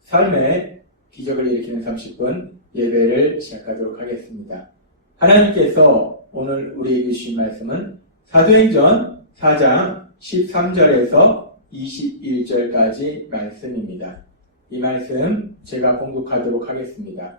삶의 기적을 일으키는 30분 예배를 시작하도록 하겠습니다. 하나님께서 오늘 우리에게 주신 말씀은 사도행전 4장 13절에서 21절까지 말씀입니다. 이 말씀 제가 공독하도록 하겠습니다.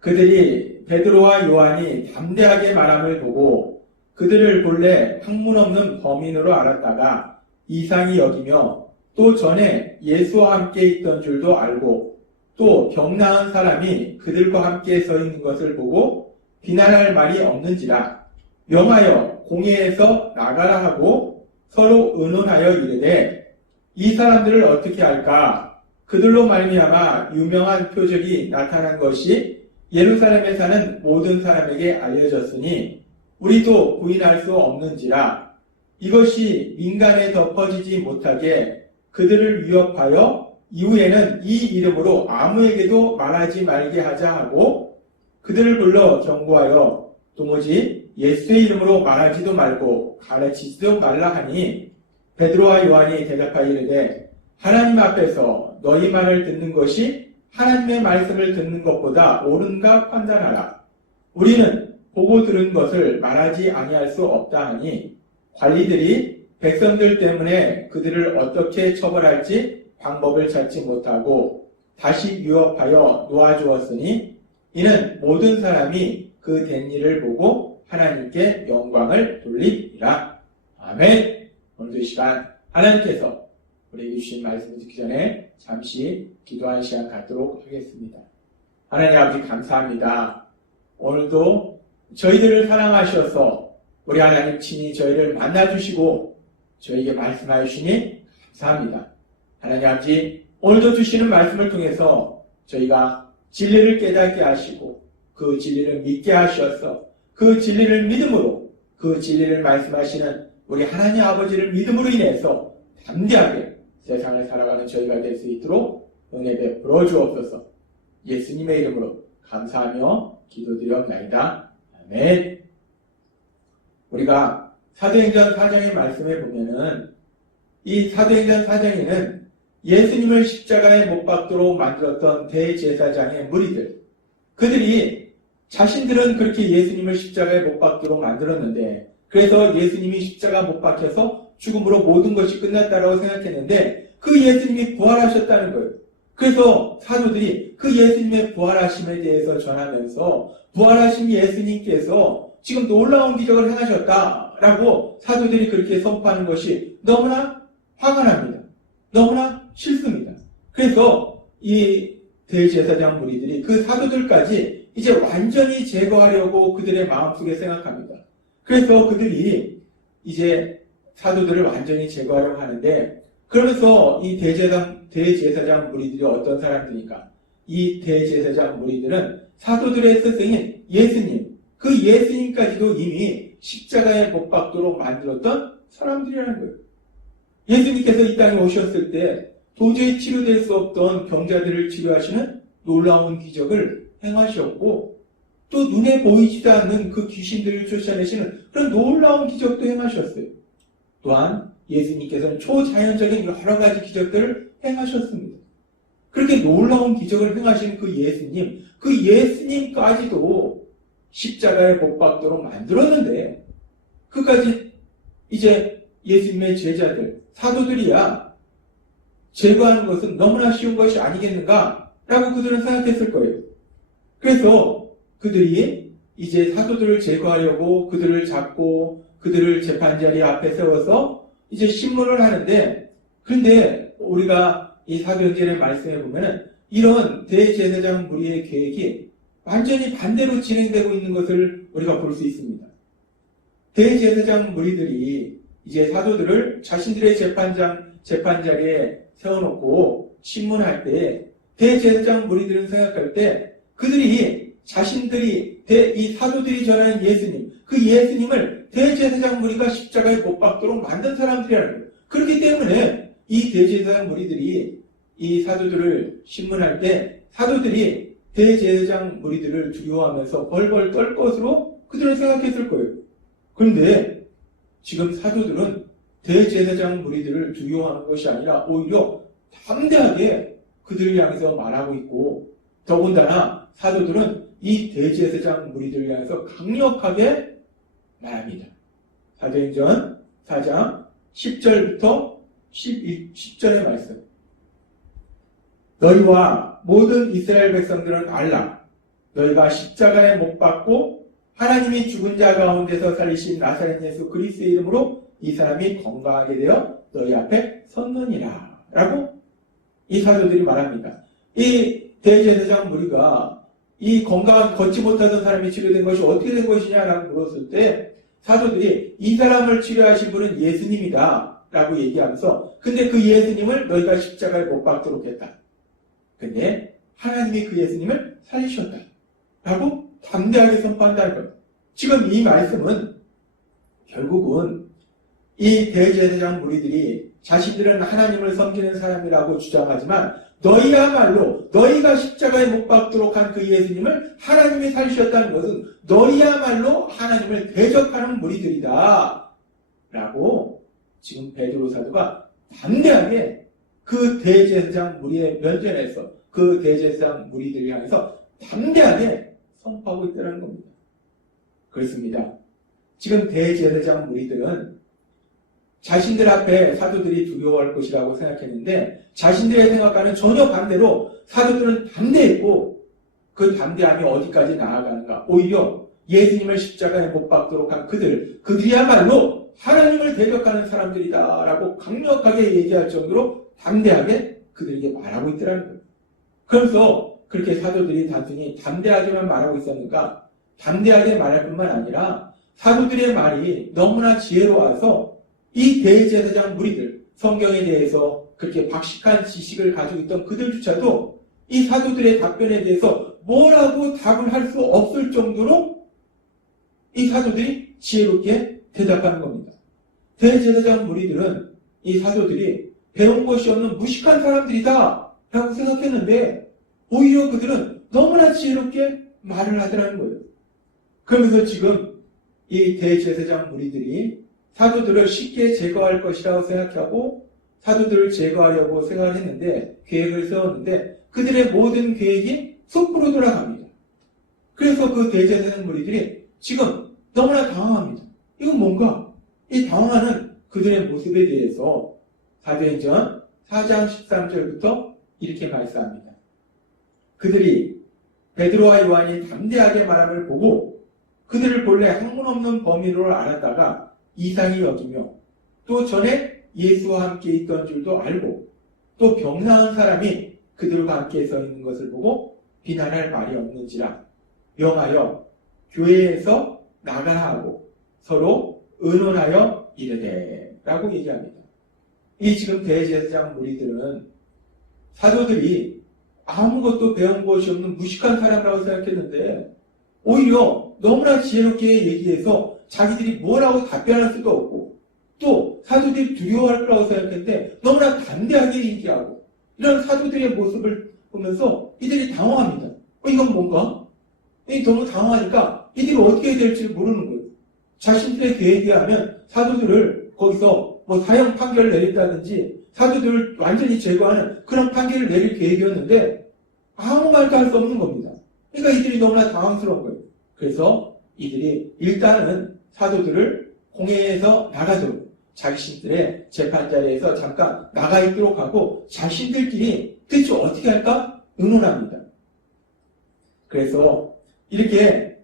그들이 베드로와 요한이 담대하게 말함을 보고 그들을 본래 학문 없는 범인으로 알았다가 이상히 여기며 또 전에 예수와 함께 있던 줄도 알고 또 병 나은 사람이 그들과 함께 서 있는 것을 보고 비난할 말이 없는지라 명하여 공회에서 나가라 하고 서로 의논하여 이르되 이 사람들을 어떻게 할까? 그들로 말미암아 유명한 표적이 나타난 것이 예루살렘에 사는 모든 사람에게 알려졌으니 우리도 부인할 수 없는지라 이것이 민간에 덮어지지 못하게 그들을 위협하여 이후에는 이 이름으로 아무에게도 말하지 말게 하자 하고 그들을 불러 경고하여 도무지 예수의 이름으로 말하지도 말고 가르치지도 말라 하니 베드로와 요한이 대답하여 이르되 하나님 앞에서 너희 말을 듣는 것이 하나님의 말씀을 듣는 것보다 옳은가 판단하라. 우리는 보고 들은 것을 말하지 아니할 수 없다 하니 관리들이 백성들 때문에 그들을 어떻게 처벌할지 방법을 찾지 못하고 다시 위협하여 놓아주었으니 이는 모든 사람이 그 된 일을 보고 하나님께 영광을 돌리리라. 아멘. 오늘도 이 시간 하나님께서 우리에게 주신 말씀을 듣기 전에 잠시 기도하는 시간 갖도록 하겠습니다. 하나님 아버지 감사합니다. 오늘도 저희들을 사랑하셔서 우리 하나님 친히 저희를 만나주시고 저희에게 말씀하여 주시니 감사합니다. 하나님 아버지 오늘도 주시는 말씀을 통해서 저희가 진리를 깨닫게 하시고 그 진리를 믿게 하셔서 그 진리를 믿음으로 그 진리를 말씀하시는 우리 하나님 아버지를 믿음으로 인해서 담대하게 세상을 살아가는 저희가 될 수 있도록 은혜 베풀어 주옵소서. 예수님의 이름으로 감사하며 기도드렸나이다. 아멘. 우리가 사도행전 4장의 말씀에 보면은 이 사도행전 4장에는 예수님을 십자가에 못 박도록 만들었던 대제사장의 무리들, 그들이 자신들은 그렇게 예수님을 십자가에 못 박도록 만들었는데 그래서 예수님이 십자가 못 박혀서 죽음으로 모든 것이 끝났다라고 생각했는데 그 예수님이 부활하셨다는 거예요. 그래서 사도들이 그 예수님의 부활하심에 대해서 전하면서 부활하신 예수님께서 지금 놀라운 기적을 행하셨다라고 사도들이 그렇게 선포하는 것이 너무나 화가 납니다. 너무나 싫습니다. 그래서 이 대제사장 무리들이 그 사도들까지 이제 완전히 제거하려고 그들의 마음속에 생각합니다. 그래서 그들이 이제 사도들을 완전히 제거하려고 하는데 그러면서 이 대제사장 무리들이 어떤 사람들입니까? 이 대제사장 무리들은 사도들의 스승인 예수님, 그 예수님까지도 이미 십자가에 못 박도록 만들었던 사람들이라는 거예요. 예수님께서 이 땅에 오셨을 때 도저히 치료될 수 없던 병자들을 치료하시는 놀라운 기적을 행하셨고 또 눈에 보이지도 않는 그 귀신들을 쫓아내시는 그런 놀라운 기적도 행하셨어요. 또한 예수님께서는 초자연적인 여러 가지 기적들을 행하셨습니다. 그렇게 놀라운 기적을 행하신 그 예수님까지도 십자가에 못 박도록 만들었는데 그까지 이제 예수님의 제자들, 사도들이야 제거하는 것은 너무나 쉬운 것이 아니겠는가? 라고 그들은 생각했을 거예요. 그래서 그들이 이제 사도들을 제거하려고 그들을 잡고 그들을 재판자리 앞에 세워서 이제 신문을 하는데 그런데 우리가 이 사도행전의 말씀에 보면은 이런 대제사장 무리의 계획이 완전히 반대로 진행되고 있는 것을 우리가 볼 수 있습니다. 대제사장 무리들이 이제 사도들을 자신들의 재판자리에 세워놓고 신문할 때 대제사장 무리들은 생각할 때 그들이 자신들이 이 사도들이 전하는 예수님, 그 예수님을 대제사장 무리가 십자가에 못 박도록 만든 사람들이라는 거예요. 그렇기 때문에 이 대제사장 무리들이 이 사도들을 신문할 때 사도들이 대제사장 무리들을 두려워하면서 벌벌 떨 것으로 그들은 생각했을 거예요. 그런데 지금 사도들은 대제사장 무리들을 두려워하는 것이 아니라 오히려 담대하게 그들을 향해서 말하고 있고, 더군다나 사도들은 이 대제사장 무리들을 향해서 강력하게 말합니다. 사도행전 4장 10절부터 10절의 말씀. 너희와 모든 이스라엘 백성들은 알라. 너희가 십자가에 못 박고 하나님이 죽은 자 가운데서 살리신 나사렛 예수 그리스도의 이름으로 이 사람이 건강하게 되어 너희 앞에 섰느니라. 라고 이 사도들이 말합니다. 이 대제사장 무리가 이 건강하게 걷지 못하던 사람이 치료된 것이 어떻게 된 것이냐라고 물었을 때 사도들이 이 사람을 치료하신 분은 예수님이다 라고 얘기하면서, 근데 그 예수님을 너희가 십자가에 못 박도록 했다. 근데 하나님이 그 예수님을 살리셨다 라고 담대하게 선포한다는 거예요. 지금 이 말씀은 결국은 이 대제사장 무리들이 자신들은 하나님을 섬기는 사람이라고 주장하지만 너희야말로 너희가 십자가에 못 박도록 한 그 예수님을 하나님이 살리셨다는 것은 너희야말로 하나님을 대적하는 무리들이다 라고 지금 베드로 사도가 담대하게 그 대제사장 무리의 면전에서 그 대제사장 무리들을 향해서 담대하게 선포하고 있다는 겁니다. 그렇습니다. 지금 대제사장 무리들은 자신들 앞에 사도들이 두려워할 것이라고 생각했는데 자신들의 생각과는 전혀 반대로 사도들은 담대했고, 그 담대함이 어디까지 나아가는가? 오히려 예수님을 십자가에 못 박도록 한 그들이야말로 하나님을 대적하는 사람들이다라고 강력하게 얘기할 정도로 담대하게 그들에게 말하고 있더라는 거예요. 그래서 그렇게 사도들이 단순히 담대하게만 말하고 있었는가? 담대하게 말할 뿐만 아니라 사도들의 말이 너무나 지혜로워서 이 대제사장 무리들, 성경에 대해서 그렇게 박식한 지식을 가지고 있던 그들조차도 이 사도들의 답변에 대해서 뭐라고 답을 할 수 없을 정도로 이 사도들이 지혜롭게 대답하는 겁니다. 대제사장 무리들은 이 사도들이 배운 것이 없는 무식한 사람들이다 라고 생각했는데 오히려 그들은 너무나 지혜롭게 말을 하더라는 거예요. 그러면서 지금 이 대제사장 무리들이 사도들을 쉽게 제거할 것이라고 생각하고 사도들을 제거하려고 생각을 했는데, 계획을 세웠는데 그들의 모든 계획이 숲으로 돌아갑니다. 그래서 그 대제사장 무리들이 지금 너무나 당황합니다. 이건 뭔가? 이 당황하는 그들의 모습에 대해서 사도행전 4장 13절부터 이렇게 말씀합니다. 그들이 베드로와 요한이 담대하게 말함을 보고 그들을 본래 학문 없는 범인으로 알았다가 이상히 여기며 또 전에 예수와 함께 있던 줄도 알고 또 병나은 사람이 그들과 함께 서 있는 것을 보고 비난할 말이 없는지라 명하여 교회에서 나가라 하고 서로 의논하여 이르되 라고 얘기합니다. 이 지금 대제사장 무리들은 사도들이 아무것도 배운 것이 없는 무식한 사람이라고 생각했는데 오히려 너무나 지혜롭게 얘기해서 자기들이 뭐라고 답변할 수도 없고 또 사도들이 두려워할 거라고 생각했는데 너무나 담대하게 얘기하고, 이런 사도들의 모습을 보면서 이들이 당황합니다. 이건 뭔가? 너무 당황하니까 이들이 어떻게 해야 될지 모르는 거예요. 자신들의 계획에 의하면 사도들을 거기서 사형 판결을 내린다든지 사도들을 완전히 제거하는 그런 판결을 내릴 계획이었는데 아무 말도 할 수 없는 겁니다. 그러니까 이들이 너무나 당황스러운 거예요. 그래서 이들이 일단은 사도들을 공회에서 나가도록, 자신들의 재판자리에서 잠깐 나가 있도록 하고 자신들끼리 대체 어떻게 할까 의논합니다. 그래서 이렇게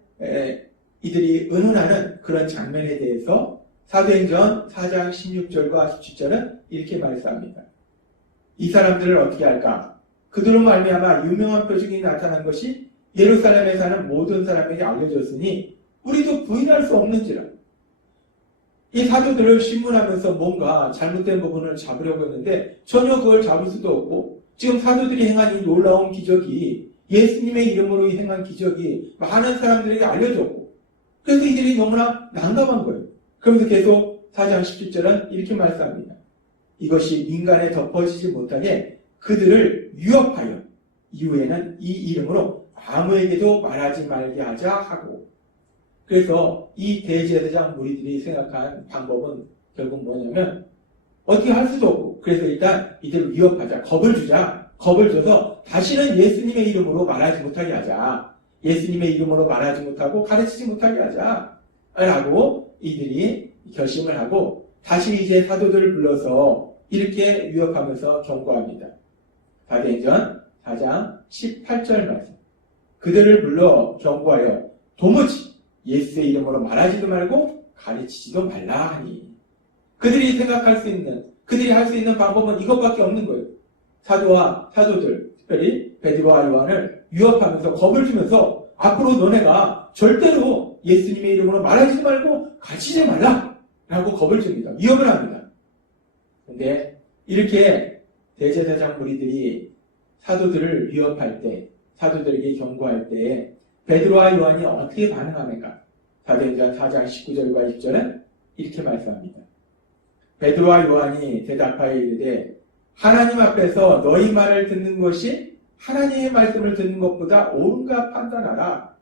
이들이 의논하는 그런 장면에 대해서 사도행전 4장 16절과 17절은 이렇게 말씀합니다. 이 사람들을 어떻게 할까? 그들로 말미암아 유명한 표적이 나타난 것이 예루살렘에 사는 모든 사람에게 알려졌으니 우리도 부인할 수 없는지라. 이 사도들을 신문하면서 뭔가 잘못된 부분을 잡으려고 했는데 전혀 그걸 잡을 수도 없고, 지금 사도들이 행한 이 놀라운 기적이, 예수님의 이름으로 행한 기적이 많은 사람들에게 알려졌고, 그래서 이들이 너무나 난감한 거예요. 그러면서 계속 4장 17절은 이렇게 말씀합니다. 이것이 민간에 덮어지지 못하게 그들을 위협하여 이후에는 이 이름으로 아무에게도 말하지 말게 하자 하고, 그래서 이 대제사장 무리들이 생각한 방법은 결국 뭐냐면 어떻게 할 수도 없고, 그래서 일단 이들을 위협하자, 겁을 주자, 겁을 줘서 다시는 예수님의 이름으로 말하지 못하게 하자, 예수님의 이름으로 말하지 못하고 가르치지 못하게 하자 라고 이들이 결심을 하고, 다시 이제 사도들을 불러서 이렇게 위협하면서 경고합니다. 사도행전 4장 18절 말씀. 그들을 불러 경고하여 도무지 예수의 이름으로 말하지도 말고 가르치지도 말라 하니. 그들이 생각할 수 있는, 그들이 할 수 있는 방법은 이것밖에 없는 거예요. 사도들, 특별히 베드로와 요한을 위협하면서 겁을 주면서 앞으로 너네가 절대로 예수님의 이름으로 말하지 말고 가르치지 말라 라고 겁을 줍니다. 위협을 합니다. 근데 이렇게 대제사장 무리들이 사도들을 위협할 때, 사도들에게 경고할 때 베드로와 요한이 어떻게 반응하는가? 사도행전 4장 19절과 20절은 이렇게 말씀합니다. 베드로와 요한이 대답하여 이르되 하나님 앞에서 너희 말을 듣는 것이 하나님의 말씀을 듣는 것보다 옳은가 판단하라.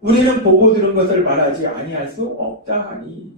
우리는 보고 들은 것을 말하지 아니할 수 없다 하니.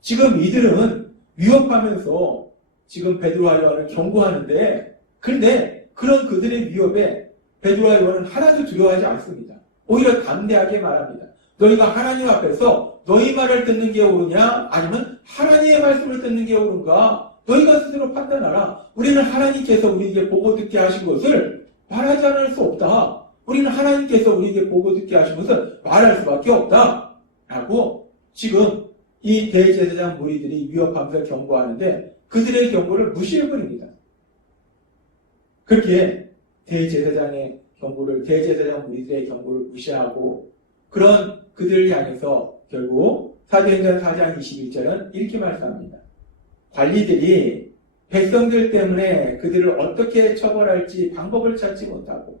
지금 이들은 위협하면서 지금 베드로와 요한을 경고하는데, 그런데 그런 그들의 위협에 베드로와 요한은 하나도 두려워하지 않습니다. 오히려 담대하게 말합니다. 너희가 하나님 앞에서 너희 말을 듣는 게 옳으냐 아니면 하나님의 말씀을 듣는 게 옳은가 너희가 스스로 판단하라. 우리는 하나님께서 우리에게 보고 듣게 하신 것을 말하지 않을 수 없다. 우리는 하나님께서 우리에게 보고 듣게 하신 것을 말할 수밖에 없다 라고 지금 이 대제사장 무리들이 위협하면서 경고하는데 그들의 경고를 무시해버립니다. 그렇게 대제사장 무리들의 경고를 무시하고 그런 그들을 향해서 결국 사도행전 4장 21절은 이렇게 말씀합니다. 관리들이 백성들 때문에 그들을 어떻게 처벌할지 방법을 찾지 못하고,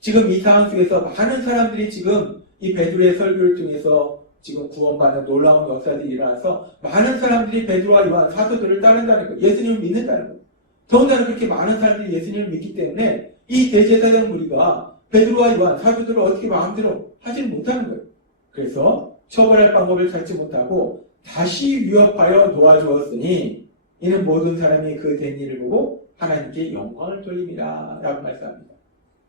지금 이 상황 속에서 많은 사람들이 지금 이 베드로의 설교를 통해서 지금 구원받는 놀라운 역사들이 일어나서 많은 사람들이 베드로와 요한 사도들을 따른다는 거예요. 예수님을 믿는다는 거예요. 더군다나 그렇게 많은 사람들이 예수님을 믿기 때문에 이 대제사장 무리가 베드로와 요한 사도들을 어떻게 마음대로 하지는 못하는 거예요. 그래서 처벌할 방법을 찾지 못하고 다시 위협하여 도와주었으니 이는 모든 사람이 그 된 일을 보고 하나님께 영광을 돌립니다 라고 말씀합니다.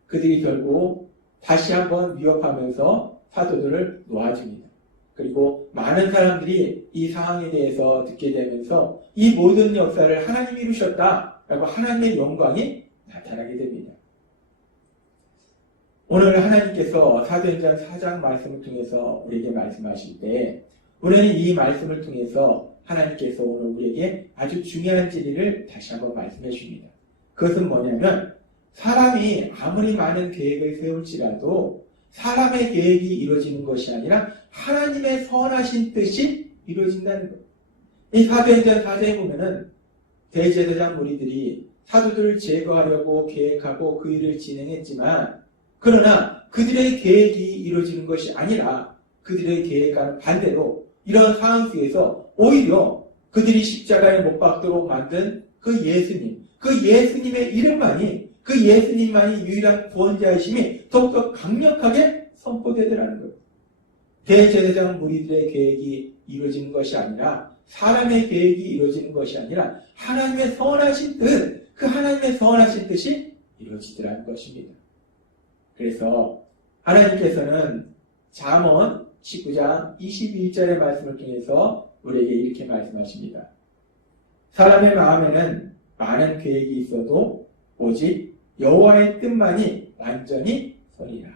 그들이 결국 다시 한번 위협하면서 사도들을 놓아줍니다. 그리고 많은 사람들이 이 상황에 대해서 듣게 되면서 이 모든 역사를 하나님이 이루셨다라고 하나님의 영광이 나타나게 됩니다. 오늘 하나님께서 사도행전 4장 말씀을 통해서 우리에게 말씀하실 때 우리는 이 말씀을 통해서 하나님께서 오늘 우리에게 아주 중요한 진리를 다시 한번 말씀해 주십니다. 그것은 뭐냐면 사람이 아무리 많은 계획을 세울지라도 사람의 계획이 이루어지는 것이 아니라 하나님의 선하신 뜻이 이루어진다는 거예요. 이 사도행전 4장에 보면은 대제사장 무리들이 사도들을 제거하려고 계획하고 그 일을 진행했지만 그러나 그들의 계획이 이루어지는 것이 아니라 그들의 계획과는 반대로 이런 상황 속에서 오히려 그들이 십자가에 못 박도록 만든 그 예수님의 이름만이 그 예수님만이 유일한 구원자이심이 더욱더 강력하게 선포되더라는 거예요. 대제사장 무리들의 계획이 이루어지는 것이 아니라 사람의 계획이 이루어지는 것이 아니라 하나님의 선하신 뜻, 그 하나님의 선하신 뜻이 이루어지더라는 것입니다. 그래서 하나님께서는 잠언 19장 22절의 말씀을 통해서 우리에게 이렇게 말씀하십니다. 사람의 마음에는 많은 계획이 있어도 오직 여호와의 뜻만이 완전히 선이라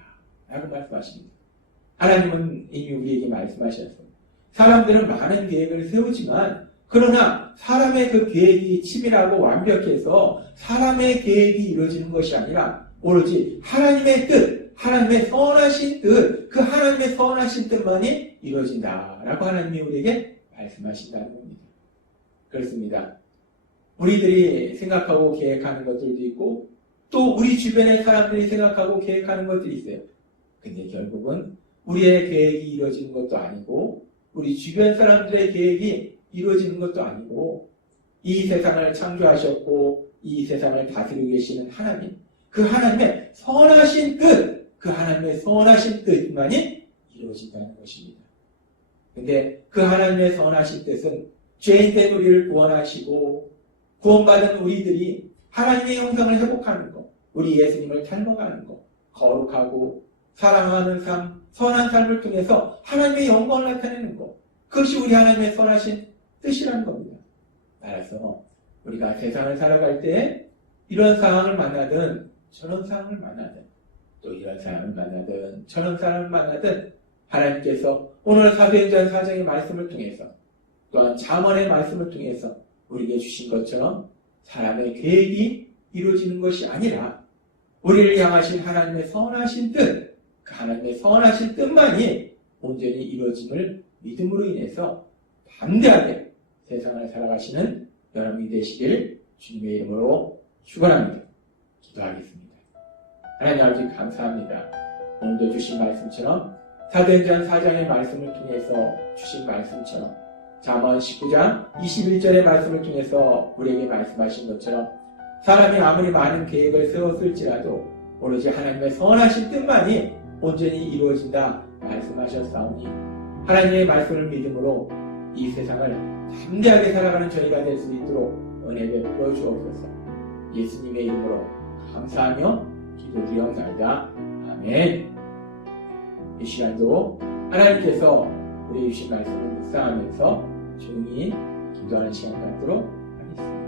라고 말씀하십니다. 하나님은 이미 우리에게 말씀하셨습니다. 사람들은 많은 계획을 세우지만 그러나 사람의 그 계획이 치밀하고 완벽해서 사람의 계획이 이루어지는 것이 아니라 오로지 하나님의 뜻, 하나님의 선하신 뜻, 그 하나님의 선하신 뜻만이 이루어진다라고 하나님이 우리에게 말씀하신다는 겁니다. 그렇습니다. 우리들이 생각하고 계획하는 것들도 있고 또 우리 주변의 사람들이 생각하고 계획하는 것들이 있어요. 근데 결국은 우리의 계획이 이루어지는 것도 아니고 우리 주변 사람들의 계획이 이루어지는 것도 아니고 이 세상을 창조하셨고 이 세상을 다스리고 계시는 하나님, 그 하나님의 선하신 뜻, 그 하나님의 선하신 뜻만이 이루어진다는 것입니다. 근데 그 하나님의 선하신 뜻은 죄인된 우리를 구원하시고 구원받은 우리들이 하나님의 형상을 회복하는 것, 우리 예수님을 닮아가는 것, 거룩하고 사랑하는 삶, 선한 삶을 통해서 하나님의 영광을 나타내는 것, 그것이 우리 하나님의 선하신 뜻이라는 겁니다. 따라서 우리가 세상을 살아갈 때 이런 상황을 만나든 저런 상황을 만나든 또 이런 사람을 만나든 저런 사람을 만나든 하나님께서 오늘 사도행전 4장의 말씀을 통해서 또한 잠언의 말씀을 통해서 우리에게 주신 것처럼 사람의 계획이 이루어지는 것이 아니라 우리를 향하신 하나님의 선하신 뜻, 그 하나님의 선하신 뜻만이 온전히 이루어짐을 믿음으로 인해서 담대하게 세상을 살아가시는 여러분이 되시길 주님의 이름으로 축원합니다. 기도하겠습니다. 하나님 아버지 감사합니다. 오늘도 주신 말씀처럼 사도행전 4장의 말씀을 통해서 주신 말씀처럼 잠언 19장 21절의 말씀을 통해서 우리에게 말씀하신 것처럼 사람이 아무리 많은 계획을 세웠을지라도 오로지 하나님의 선하신 뜻만이 온전히 이루어진다 말씀하셨사오니 하나님의 말씀을 믿음으로 이 세상을 담대하게 살아가는 저희가 될 수 있도록 은혜 베풀어 주옵소서. 예수님의 이름으로 감사하며 기도드리옵나이다. 아멘. 이 시간도 하나님께서 우리 주신 말씀을 묵상하면서 조용히 기도하는 시간 갖도록 하겠습니다.